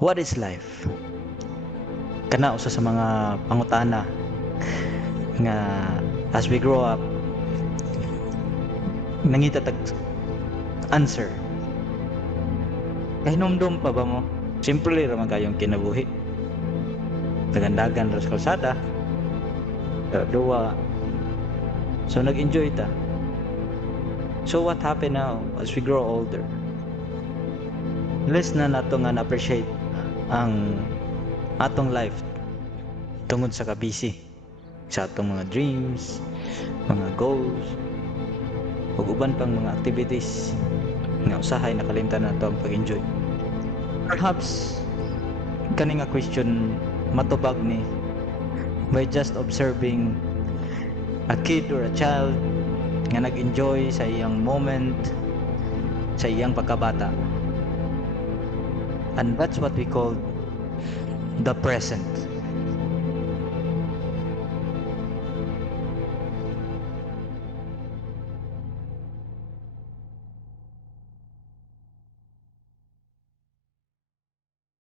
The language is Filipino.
What is life? Kana usa sa mga pangutana nga as we grow up nangita tag answer. Kahinumdum pa ba mo? Simple ra man kayong kinabuhi. Dagan-dagan ra sa kalsada. Duwa. So nag-enjoy ta. So what happened now as we grow older? Less na nato nga na-appreciate ang atong life tungod sa ka-busy sa atong mga dreams, mga goals, ug uban pang mga activities nga usahay nakalimtan nato ang pag-enjoy. Perhaps kani nga question matubag ni by just observing a kid or a child nga nag-enjoy sa iyang moment, sa iyang pagkabata. And that's what we call the present.